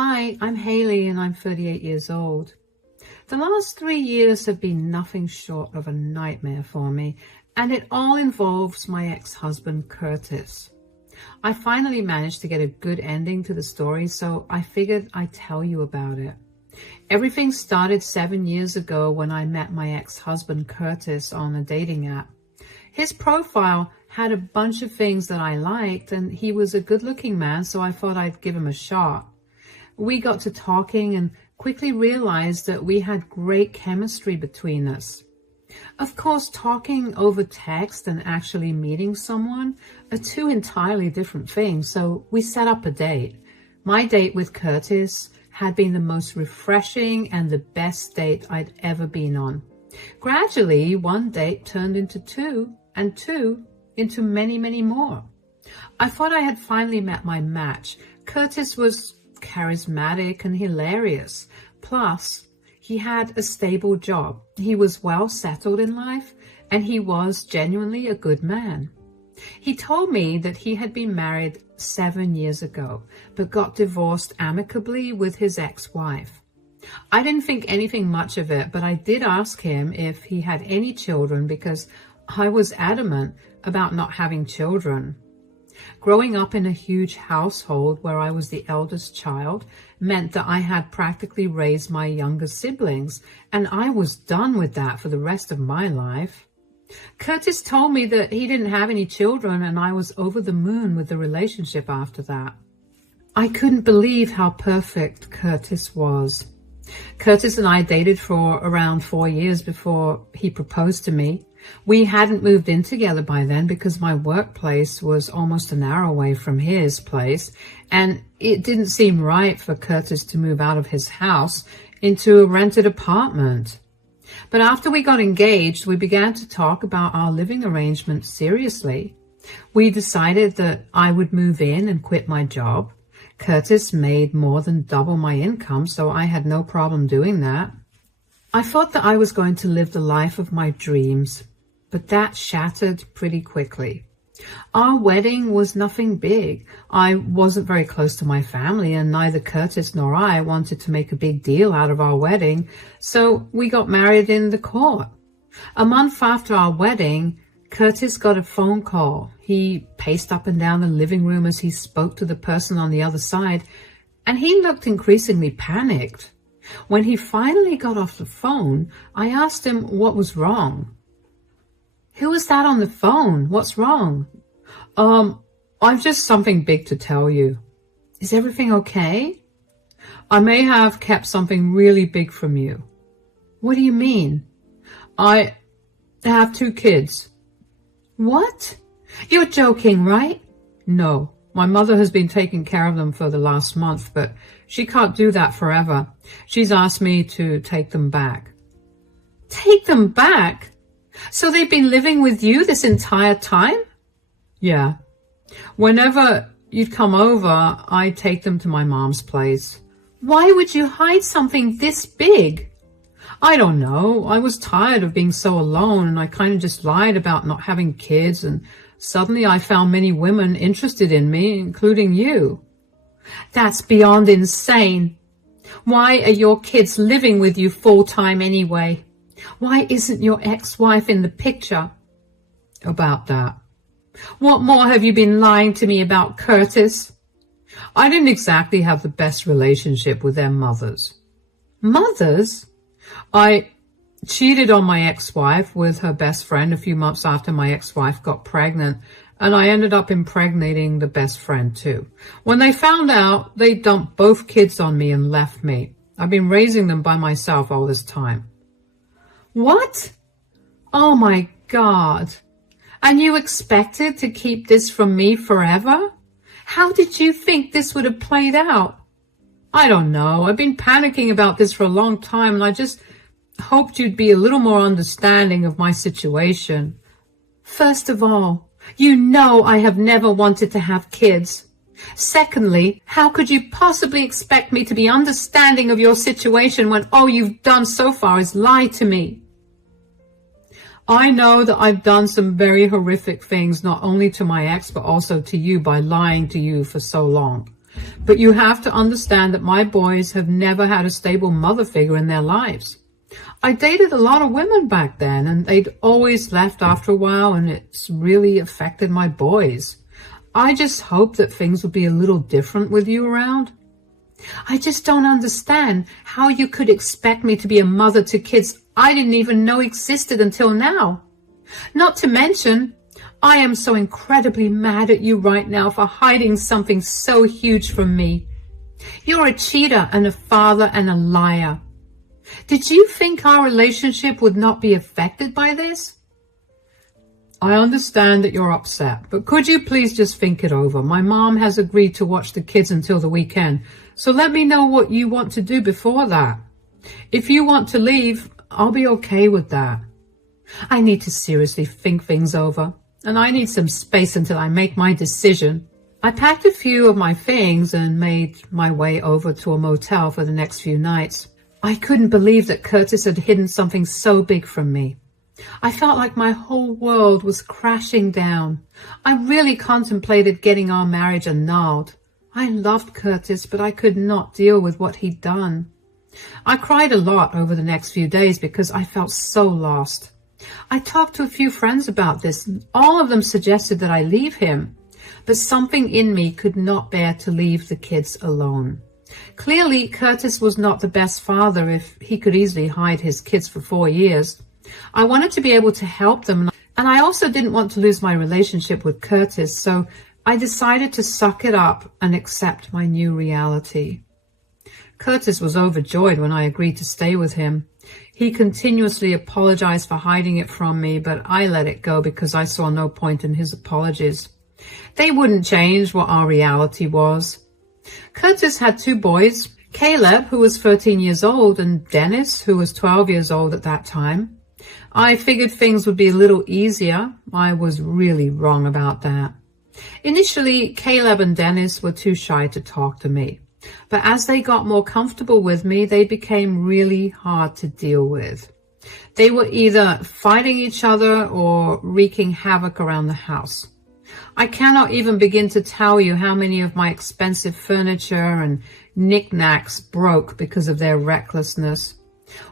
Hi, I'm Hayley and I'm 38 years old. The last 3 years have been nothing short of a nightmare for me, and it all involves my ex-husband, Curtis. I finally managed to get a good ending to the story, so I figured I'd tell you about it. Everything started 7 years ago when I met my ex-husband, Curtis, on a dating app. His profile had a bunch of things that I liked, and he was a good-looking man, so I thought I'd give him a shot. We got to talking and quickly realized that we had great chemistry between us. Of course, talking over text and actually meeting someone are two entirely different things, so we set up a date. My date with Curtis had been the most refreshing and the best date I'd ever been on. Gradually, one date turned into two, and two into many, many more. I thought I had finally met my match. Curtis was charismatic and hilarious. Plus, he had a stable job. He was well settled in life, and he was genuinely a good man. He told me that he had been married 7 years ago, but got divorced amicably with his ex-wife. I didn't think anything much of it, but I did ask him if he had any children because I was adamant about not having children. Growing up in a huge household where I was the eldest child meant that I had practically raised my younger siblings, and I was done with that for the rest of my life. Curtis told me that he didn't have any children, and I was over the moon with the relationship after that. I couldn't believe how perfect Curtis was. Curtis and I dated for around 4 years before he proposed to me. We hadn't moved in together by then because my workplace was almost an hour away from his place, and it didn't seem right for Curtis to move out of his house into a rented apartment. But after we got engaged, we began to talk about our living arrangement seriously. We decided that I would move in and quit my job. Curtis made more than double my income, so I had no problem doing that. I thought that I was going to live the life of my dreams, but that shattered pretty quickly. Our wedding was nothing big. I wasn't very close to my family, and neither Curtis nor I wanted to make a big deal out of our wedding, so we got married in the court. A month after our wedding, Curtis got a phone call. He paced up and down the living room as he spoke to the person on the other side, and he looked increasingly panicked. When he finally got off the phone, I asked him what was wrong. "Who was that on the phone? What's wrong?" I've just something big to tell you." "Is everything okay?" "I may have kept something really big from you." "What do you mean?" "I have 2 kids." "What? You're joking, right?" "No. My mother has been taking care of them for the last month, but she can't do that forever. She's asked me to take them back." "Take them back? So they've been living with you this entire time?" "Yeah. Whenever you'd come over, I'd take them to my mom's place." "Why would you hide something this big?" "I don't know. I was tired of being so alone, and I kind of just lied about not having kids, and suddenly I found many women interested in me, including you." "That's beyond insane. Why are your kids living with you full-time anyway? Why isn't your ex-wife in the picture?" "About that." "What more have you been lying to me about, Curtis?" "I didn't exactly have the best relationship with their mothers." "Mothers?" "I cheated on my ex-wife with her best friend a few months after my ex-wife got pregnant, and I ended up impregnating the best friend too. When they found out, they dumped both kids on me and left me. I've been raising them by myself all this time." "What? Oh my God. And you expected to keep this from me forever? How did you think this would have played out?" "I don't know. I've been panicking about this for a long time, and I just hoped you'd be a little more understanding of my situation." "First of all, you know I have never wanted to have kids. Secondly, how could you possibly expect me to be understanding of your situation when all you've done so far is lie to me?" "I know that I've done some very horrific things, not only to my ex, but also to you by lying to you for so long. But you have to understand that my boys have never had a stable mother figure in their lives. I dated a lot of women back then, and they'd always left after a while, and it's really affected my boys. I just hope that things will be a little different with you around. I just don't understand how you could expect me to be a mother to kids I didn't even know existed until now. Not to mention, I am so incredibly mad at you right now for hiding something so huge from me. You're a cheater and a father and a liar. Did you think our relationship would not be affected by this? I understand that you're upset, but could you please just think it over? My mom has agreed to watch the kids until the weekend, so let me know what you want to do before that. If you want to leave, I'll be okay with that. I need to seriously think things over, and I need some space until I make my decision. I packed a few of my things and made my way over to a motel for the next few nights. I couldn't believe that Curtis had hidden something so big from me. I felt like my whole world was crashing down. I really contemplated getting our marriage annulled. I loved Curtis, but I could not deal with what he'd done. I cried a lot over the next few days because I felt so lost. I talked to a few friends about this, and all of them suggested that I leave him, but something in me could not bear to leave the kids alone. Clearly, Curtis was not the best father if he could easily hide his kids for 4 years. I wanted to be able to help them, and I also didn't want to lose my relationship with Curtis, so I decided to suck it up and accept my new reality. Curtis was overjoyed when I agreed to stay with him. He continuously apologized for hiding it from me, but I let it go because I saw no point in his apologies. They wouldn't change what our reality was. Curtis had 2 boys, Caleb, who was 13 years old, and Dennis, who was 12 years old at that time. I figured things would be a little easier. I was really wrong about that. Initially, Caleb and Dennis were too shy to talk to me. But as they got more comfortable with me, they became really hard to deal with. They were either fighting each other or wreaking havoc around the house. I cannot even begin to tell you how many of my expensive furniture and knickknacks broke because of their recklessness.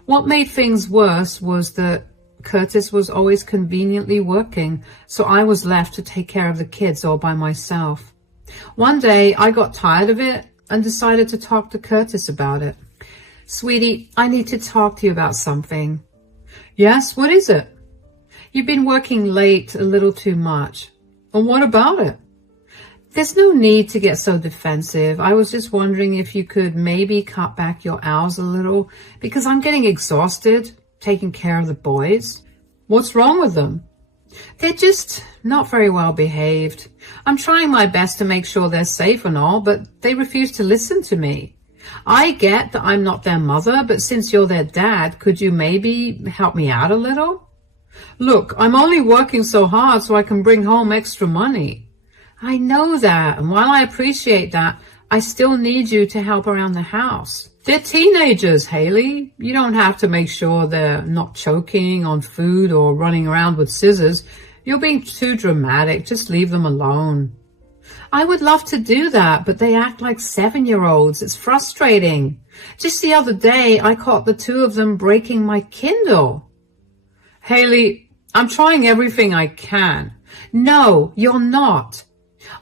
What made things worse was that Curtis was always conveniently working, so I was left to take care of the kids all by myself. One day, I got tired of it and decided to talk to Curtis about it. Sweetie, I need to talk to you about something. Yes, what is it? You've been working late a little too much. And what about it? There's no need to get so defensive. I was just wondering if you could maybe cut back your hours a little, because I'm getting exhausted taking care of the boys. What's wrong with them? They're just not very well behaved. I'm trying my best to make sure they're safe and all, but they refuse to listen to me. I get that I'm not their mother, but since you're their dad, could you maybe help me out a little? Look, I'm only working so hard so I can bring home extra money. I know that, and while I appreciate that, I still need you to help around the house. They're teenagers, Hayley. You don't have to make sure they're not choking on food or running around with scissors. You're being too dramatic. Just leave them alone. I would love to do that, but they act like 7-year-olds. It's frustrating. Just the other day, I caught the 2 of them breaking my Kindle. Hayley, I'm trying everything I can. No, you're not.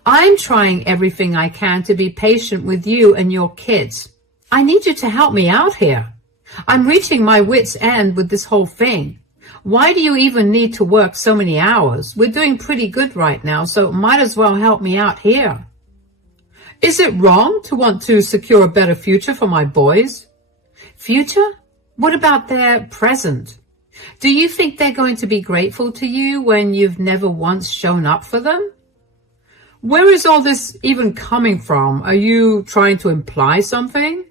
I'm trying everything I can to be patient with you and your kids. I need you to help me out here. I'm reaching my wit's end with this whole thing. Why do you even need to work so many hours? We're doing pretty good right now, so might as well help me out here. Is it wrong to want to secure a better future for my boys? Future? What about their present? Do you think they're going to be grateful to you when you've never once shown up for them? Where is all this even coming from? Are you trying to imply something?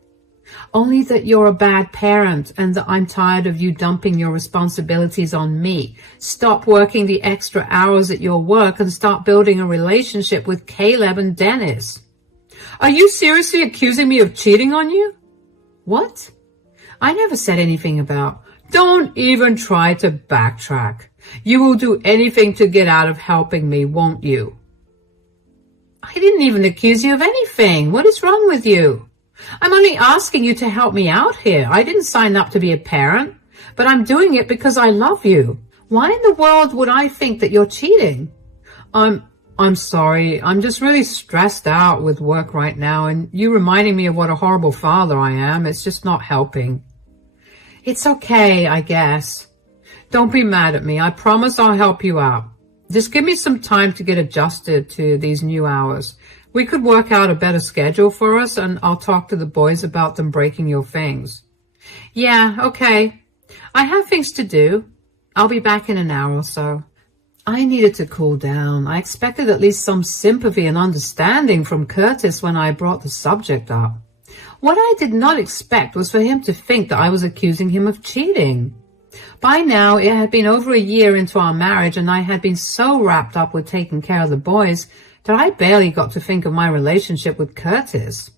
Only that you're a bad parent and that I'm tired of you dumping your responsibilities on me. Stop working the extra hours at your work and start building a relationship with Caleb and Dennis. Are you seriously accusing me of cheating on you? What? I never said anything about. Don't even try to backtrack. You will do anything to get out of helping me, won't you? I didn't even accuse you of anything. What is wrong with you? I'm only asking you to help me out here. I didn't sign up to be a parent, but I'm doing it because I love you. Why in the world would I think that you're cheating? I'm sorry. I'm just really stressed out with work right now, and you reminding me of what a horrible father I am. It's just not helping. It's okay, I guess. Don't be mad at me. I promise I'll help you out. Just give me some time to get adjusted to these new hours. We could work out a better schedule for us, and I'll talk to the boys about them breaking your things. Yeah, okay. I have things to do. I'll be back in an hour or so. I needed to cool down. I expected at least some sympathy and understanding from Curtis when I brought the subject up. What I did not expect was for him to think that I was accusing him of cheating. By now, it had been over a year into our marriage, and I had been so wrapped up with taking care of the boys that I barely got to think of my relationship with Curtis.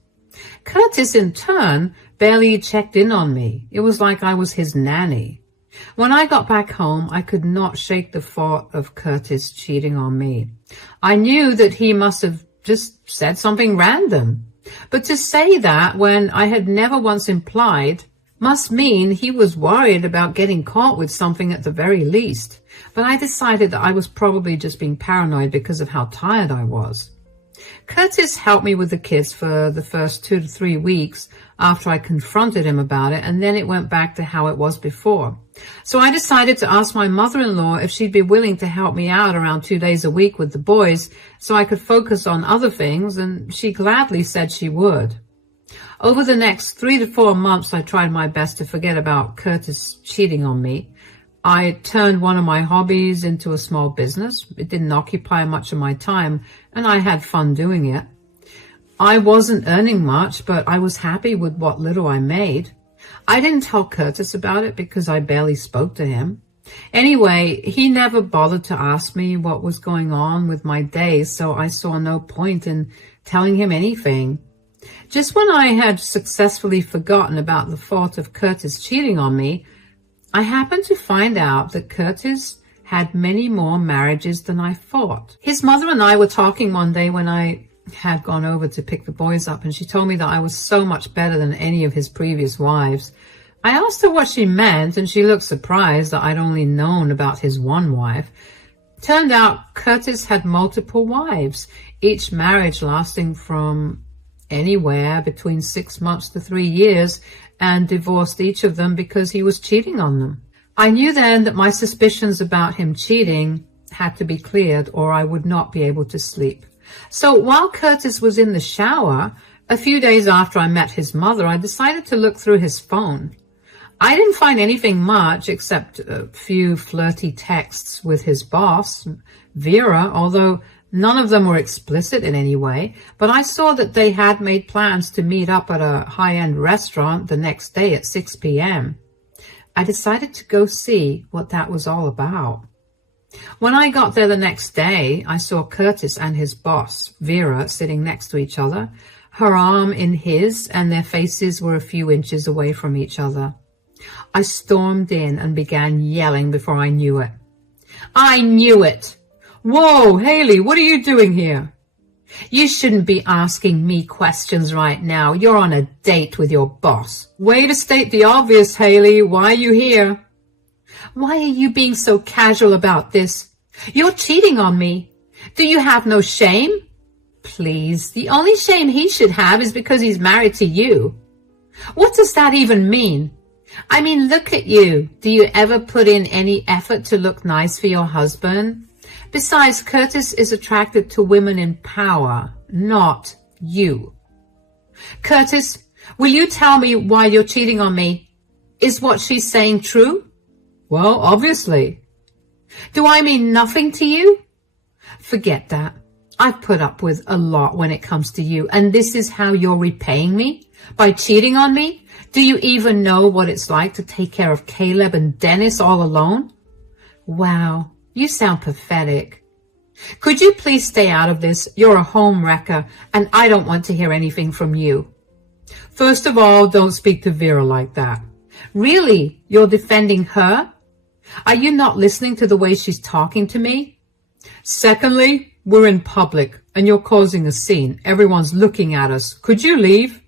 Curtis, in turn, barely checked in on me. It was like I was his nanny. When I got back home, I could not shake the thought of Curtis cheating on me. I knew that he must have just said something random. But to say that when I had never once implied must mean he was worried about getting caught with something at the very least. But I decided that I was probably just being paranoid because of how tired I was. Curtis helped me with the kids for the first 2 to 3 weeks after I confronted him about it, and then it went back to how it was before. So I decided to ask my mother-in-law if she'd be willing to help me out around 2 days a week with the boys so I could focus on other things, and she gladly said she would. Over the next 3 to 4 months, I tried my best to forget about Curtis cheating on me. I turned one of my hobbies into a small business. It didn't occupy much of my time, and I had fun doing it. I wasn't earning much, but I was happy with what little I made. I didn't tell Curtis about it because I barely spoke to him. Anyway, he never bothered to ask me what was going on with my days, so I saw no point in telling him anything. Just when I had successfully forgotten about the thought of Curtis cheating on me, I happened to find out that Curtis had many more marriages than I thought. His mother and I were talking one day when I had gone over to pick the boys up, and she told me that I was so much better than any of his previous wives. I asked her what she meant, and she looked surprised that I'd only known about his one wife. Turned out Curtis had multiple wives, each marriage lasting from anywhere between 6 months to 3 years, and divorced each of them because he was cheating on them. I knew then that my suspicions about him cheating had to be cleared, or I would not be able to sleep. So while Curtis was in the shower, a few days after I met his mother, I decided to look through his phone. I didn't find anything much except a few flirty texts with his boss, Vera, although none of them were explicit in any way, but I saw that they had made plans to meet up at a high-end restaurant the next day at 6 p.m. I decided to go see what that was all about. When I got there the next day, I saw Curtis and his boss, Vera, sitting next to each other, her arm in his, and their faces were a few inches away from each other. I stormed in and began yelling before I knew it. I knew it! Whoa, Hayley, what are you doing here? You shouldn't be asking me questions right now. You're on a date with your boss. Way to state the obvious, Hayley. Why are you here? Why are you being so casual about this? You're cheating on me. Do you have no shame? Please, the only shame he should have is because he's married to you. What does that even mean? I mean, look at you. Do you ever put in any effort to look nice for your husband? Besides, Curtis is attracted to women in power, not you. Curtis, will you tell me why you're cheating on me? Is what she's saying true? Well, obviously. Do I mean nothing to you? Forget that. I've put up with a lot when it comes to you, and this is how you're repaying me? By cheating on me? Do you even know what it's like to take care of Caleb and Dennis all alone? Wow. You sound pathetic. Could you please stay out of this? You're a home wrecker, and I don't want to hear anything from you. First of all, don't speak to Vera like that. Really? You're defending her? Are you not listening to the way she's talking to me? Secondly, we're in public. and you're causing a scene. Everyone's looking at us. Could you leave?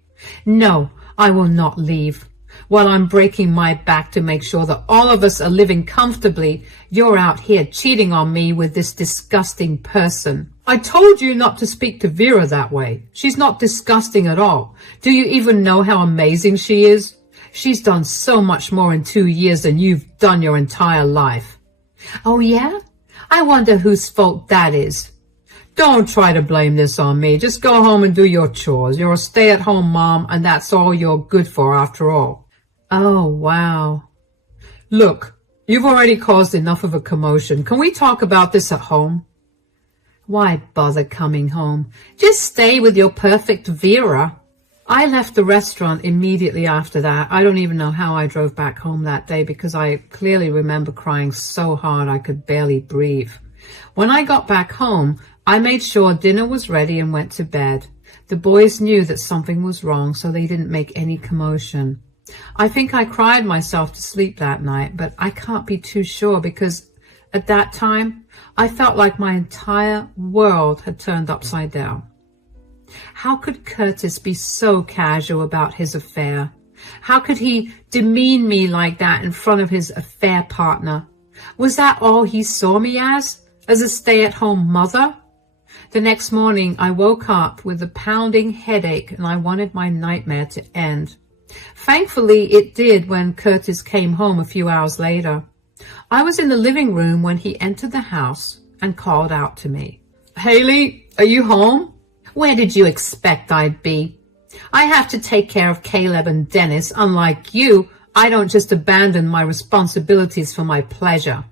No, I will not leave. While I'm breaking my back to make sure that all of us are living comfortably, you're out here cheating on me with this disgusting person. I told you not to speak to Vera that way. She's not disgusting at all. Do you even know how amazing she is? She's done so much more in 2 years than you've done your entire life. Oh yeah? I wonder whose fault that is. Don't try to blame this on me. Just go home and do your chores. You're a stay-at-home mom, and that's all you're good for after all. Oh, wow. Look, you've already caused enough of a commotion. Can we talk about this at home? Why bother coming home? Just stay with your perfect Vera. I left the restaurant immediately after that. I don't even know how I drove back home that day because I clearly remember crying so hard I could barely breathe. When I got back home, I made sure dinner was ready and went to bed. The boys knew that something was wrong, so they didn't make any commotion. I think I cried myself to sleep that night, but I can't be too sure because at that time, I felt like my entire world had turned upside down. How could Curtis be so casual about his affair? How could he demean me like that in front of his affair partner? Was that all he saw me as a stay-at-home mother? The next morning, I woke up with a pounding headache and I wanted my nightmare to end. Thankfully, it did when Curtis came home a few hours later. I was in the living room when he entered the house and called out to me. Hayley, are you home? Where did you expect I'd be? I have to take care of Caleb and Dennis. Unlike you, I don't just abandon my responsibilities for my pleasure.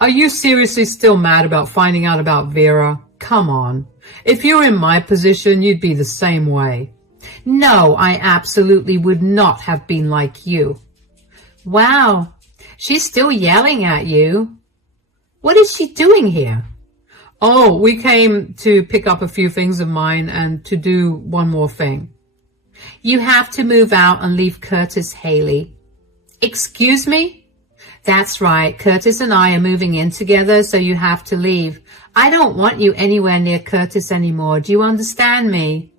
Are you seriously still mad about finding out about Vera? Come on. If you were in my position, you'd be the same way. No, I absolutely would not have been like you. Wow, she's still yelling at you. What is she doing here? Oh, we came to pick up a few things of mine and to do one more thing. You have to move out and leave Curtis, Hayley. Excuse me? That's right. Curtis and I are moving in together, so you have to leave. I don't want you anywhere near Curtis anymore. Do you understand me?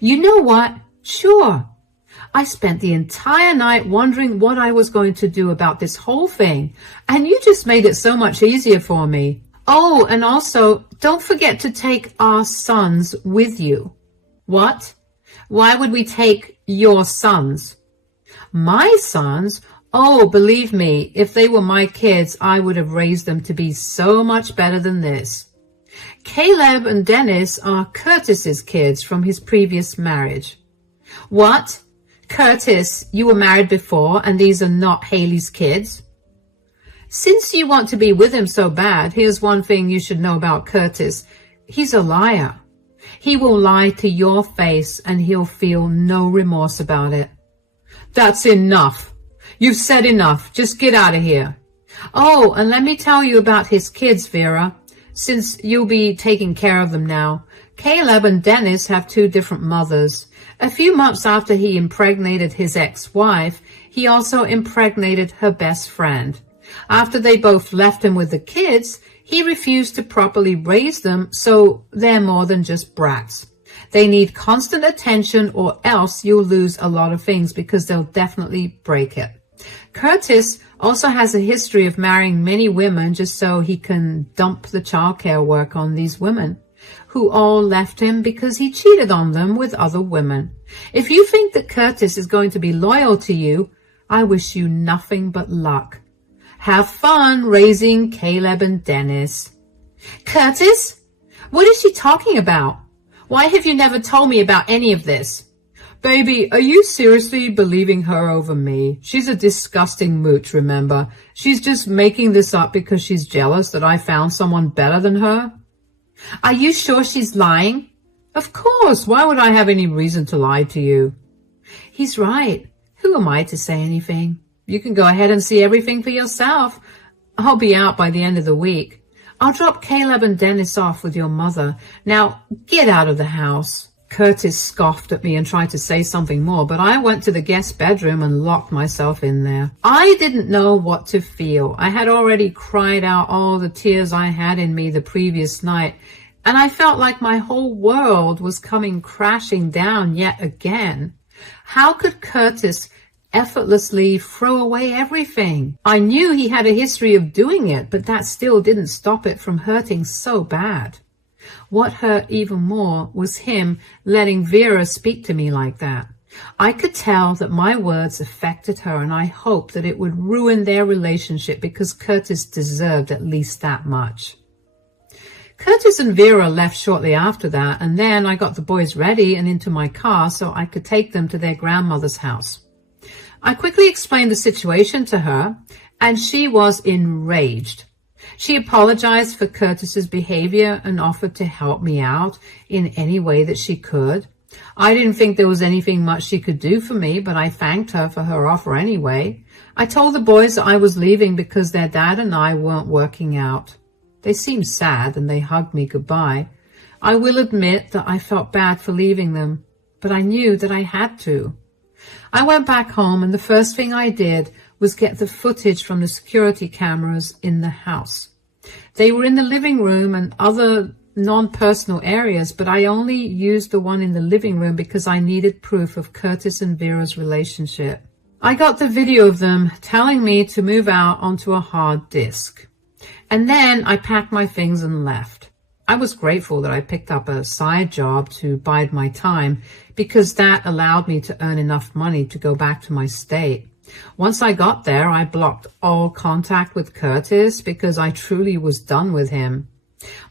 You know what? Sure. I spent the entire night wondering what I was going to do about this whole thing, and you just made it so much easier for me. Oh, and also, don't forget to take our sons with you. What? Why would we take your sons? My sons? Oh, believe me, if they were my kids, I would have raised them to be so much better than this. Caleb and Dennis are Curtis's kids from his previous marriage. What? Curtis, you were married before, and these are not Hayley's kids? Since you want to be with him so bad, here's one thing you should know about Curtis. He's a liar. He will lie to your face and he'll feel no remorse about it. That's enough. You've said enough. Just get out of here. Oh, and let me tell you about his kids, Vera, since you'll be taking care of them now. Caleb and Dennis have 2 different mothers. A few months after he impregnated his ex-wife, he also impregnated her best friend. After they both left him with the kids, he refused to properly raise them, so they're more than just brats. They need constant attention or else you'll lose a lot of things because they'll definitely break it. Curtis also has a history of marrying many women just so he can dump the childcare work on these women, who all left him because he cheated on them with other women. If you think that Curtis is going to be loyal to you, I wish you nothing but luck. Have fun raising Caleb and Dennis. Curtis? What is she talking about? Why have you never told me about any of this? Baby, are you seriously believing her over me? She's a disgusting mooch, remember? She's just making this up because she's jealous that I found someone better than her. Are you sure she's lying? Of course. Why would I have any reason to lie to you? He's right. Who am I to say anything? You can go ahead and see everything for yourself. I'll be out by the end of the week. I'll drop Caleb and Dennis off with your mother. Now, get out of the house. Curtis scoffed at me and tried to say something more, but I went to the guest bedroom and locked myself in there. I didn't know what to feel. I had already cried out all the tears I had in me the previous night, and I felt like my whole world was coming crashing down yet again. How could Curtis effortlessly throw away everything? I knew he had a history of doing it, but that still didn't stop it from hurting so bad. What hurt even more was him letting Vera speak to me like that. I could tell that my words affected her, and I hoped that it would ruin their relationship because Curtis deserved at least that much. Curtis and Vera left shortly after that, and then I got the boys ready and into my car so I could take them to their grandmother's house. I quickly explained the situation to her, and she was enraged. She apologized for Curtis's behavior and offered to help me out in any way that she could. I didn't think there was anything much she could do for me, but I thanked her for her offer anyway. I told the boys that I was leaving because their dad and I weren't working out. They seemed sad and they hugged me goodbye. I will admit that I felt bad for leaving them, but I knew that I had to. I went back home, and the first thing I did was get the footage from the security cameras in the house. They were in the living room and other non-personal areas, but I only used the one in the living room because I needed proof of Curtis and Vera's relationship. I got the video of them telling me to move out onto a hard disk. And then I packed my things and left. I was grateful that I picked up a side job to bide my time because that allowed me to earn enough money to go back to my state. Once I got there, I blocked all contact with Curtis because I truly was done with him.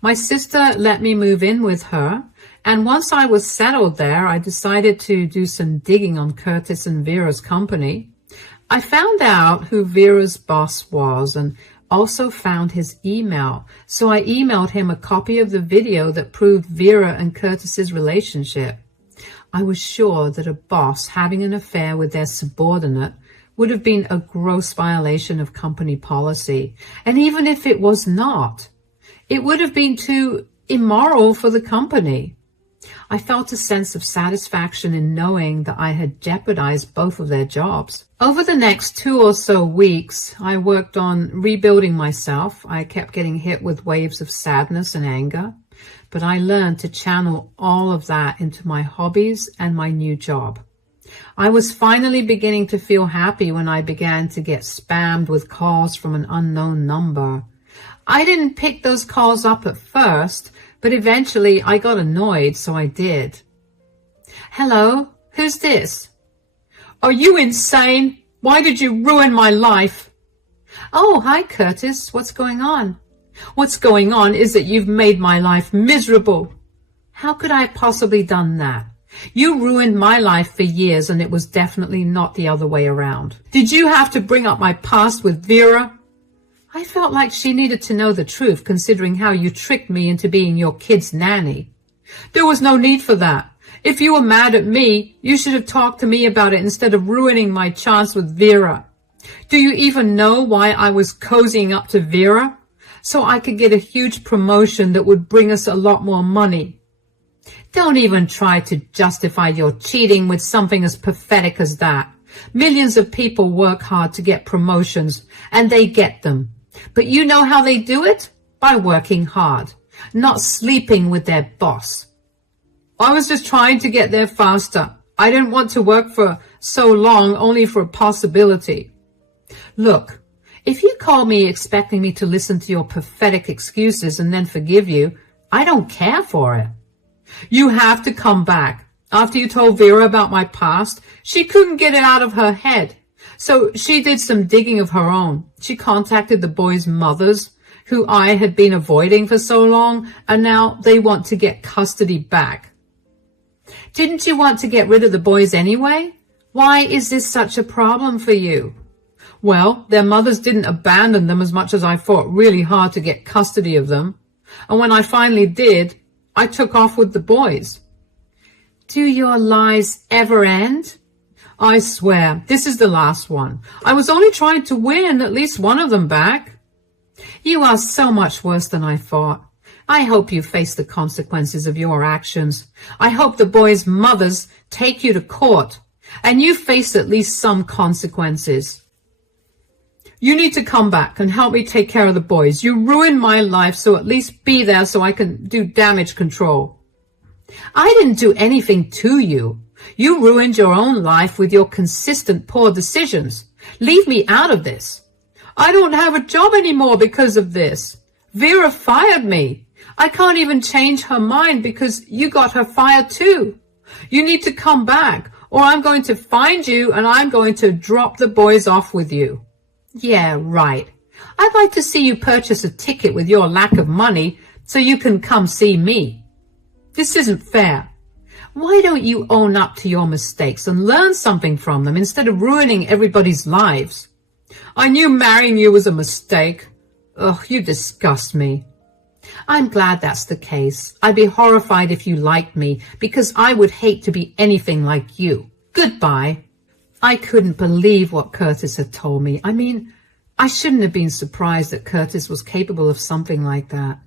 My sister let me move in with her, and once I was settled there, I decided to do some digging on Curtis and Vera's company. I found out who Vera's boss was and also found his email, so I emailed him a copy of the video that proved Vera and Curtis's relationship. I was sure that a boss having an affair with their subordinate would have been a gross violation of company policy, and even if it was not, it would have been too immoral for the company. I felt a sense of satisfaction in knowing that I had jeopardized both of their jobs. Over the next 2 or so weeks, I worked on rebuilding myself. I kept getting hit with waves of sadness and anger, but I learned to channel all of that into my hobbies and my new job. I was finally beginning to feel happy when I began to get spammed with calls from an unknown number. I didn't pick those calls up at first, but eventually I got annoyed, so I did. Hello, who's this? Are you insane? Why did you ruin my life? Oh, hi, Curtis. What's going on? What's going on is that you've made my life miserable. How could I have possibly done that? You ruined my life for years, and it was definitely not the other way around. Did you have to bring up my past with Vera? I felt like she needed to know the truth, considering how you tricked me into being your kid's nanny. There was no need for that. If you were mad at me, you should have talked to me about it instead of ruining my chance with Vera. Do you even know why I was cozying up to Vera? So I could get a huge promotion that would bring us a lot more money. Don't even try to justify your cheating with something as pathetic as that. Millions of people work hard to get promotions, and they get them. But you know how they do it? By working hard, not sleeping with their boss. I was just trying to get there faster. I didn't want to work for so long only for a possibility. Look, if you call me expecting me to listen to your pathetic excuses and then forgive you, I don't care for it. You have to come back. After you told Vera about my past, she couldn't get it out of her head. So she did some digging of her own. She contacted the boys' mothers, who I had been avoiding for so long, and now they want to get custody back. Didn't you want to get rid of the boys anyway? Why is this such a problem for you? Well, their mothers didn't abandon them as much as I fought really hard to get custody of them. And when I finally did, I took off with the boys. Do your lies ever end? I swear, this is the last one. I was only trying to win at least one of them back. You are so much worse than I thought. I hope you face the consequences of your actions. I hope the boys' mothers take you to court, and you face at least some consequences. You need to come back and help me take care of the boys. You ruined my life, so at least be there so I can do damage control. I didn't do anything to you. You ruined your own life with your consistent poor decisions. Leave me out of this. I don't have a job anymore because of this. Vera fired me. I can't even change her mind because you got her fired too. You need to come back or I'm going to find you and I'm going to drop the boys off with you. Yeah, right. I'd like to see you purchase a ticket with your lack of money so you can come see me. This isn't fair. Why don't you own up to your mistakes and learn something from them instead of ruining everybody's lives? I knew marrying you was a mistake. Ugh, you disgust me. I'm glad that's the case. I'd be horrified if you liked me because I would hate to be anything like you. Goodbye. I couldn't believe what Curtis had told me. I mean, I shouldn't have been surprised that Curtis was capable of something like that.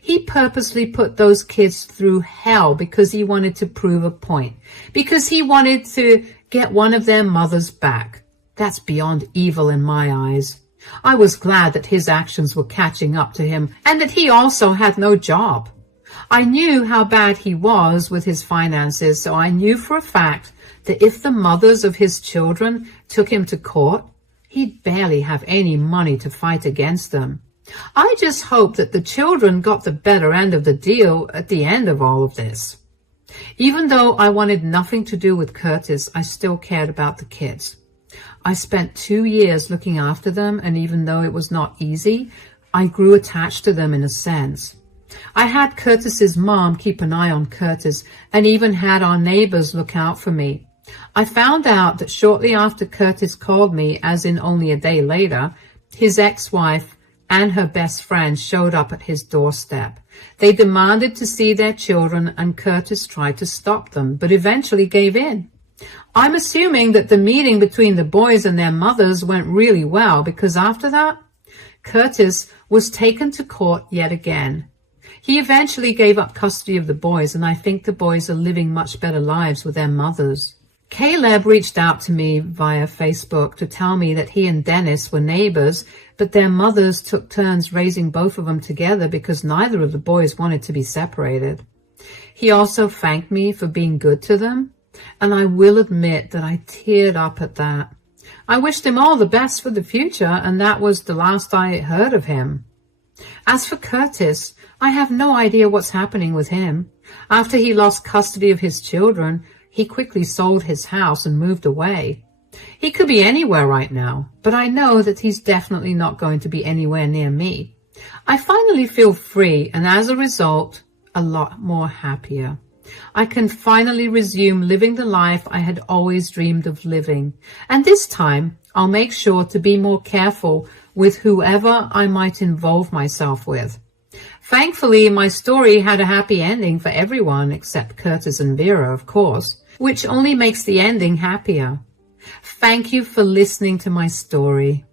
He purposely put those kids through hell because he wanted to prove a point, because he wanted to get one of their mothers back. That's beyond evil in my eyes. I was glad that his actions were catching up to him and that he also had no job. I knew how bad he was with his finances, so I knew for a fact that if the mothers of his children took him to court, he'd barely have any money to fight against them. I just hoped that the children got the better end of the deal at the end of all of this. Even though I wanted nothing to do with Curtis, I still cared about the kids. I spent 2 years looking after them, and even though it was not easy, I grew attached to them in a sense. I had Curtis's mom keep an eye on Curtis and even had our neighbors look out for me. I found out that shortly after Curtis called me, as in only a day later, his ex-wife and her best friend showed up at his doorstep. They demanded to see their children, and Curtis tried to stop them, but eventually gave in. I'm assuming that the meeting between the boys and their mothers went really well, because after that, Curtis was taken to court yet again. He eventually gave up custody of the boys, and I think the boys are living much better lives with their mothers. Caleb reached out to me via Facebook to tell me that he and Dennis were neighbors, but their mothers took turns raising both of them together because neither of the boys wanted to be separated. He also thanked me for being good to them, and I will admit that I teared up at that. I wished him all the best for the future, and that was the last I heard of him. As for Curtis, I have no idea what's happening with him. After he lost custody of his children, he quickly sold his house and moved away. He could be anywhere right now, but I know that he's definitely not going to be anywhere near me. I finally feel free, and as a result, a lot more happier. I can finally resume living the life I had always dreamed of living, and this time I'll make sure to be more careful with whoever I might involve myself with. Thankfully, my story had a happy ending for everyone except Curtis and Vera, of course, which only makes the ending happier. Thank you for listening to my story.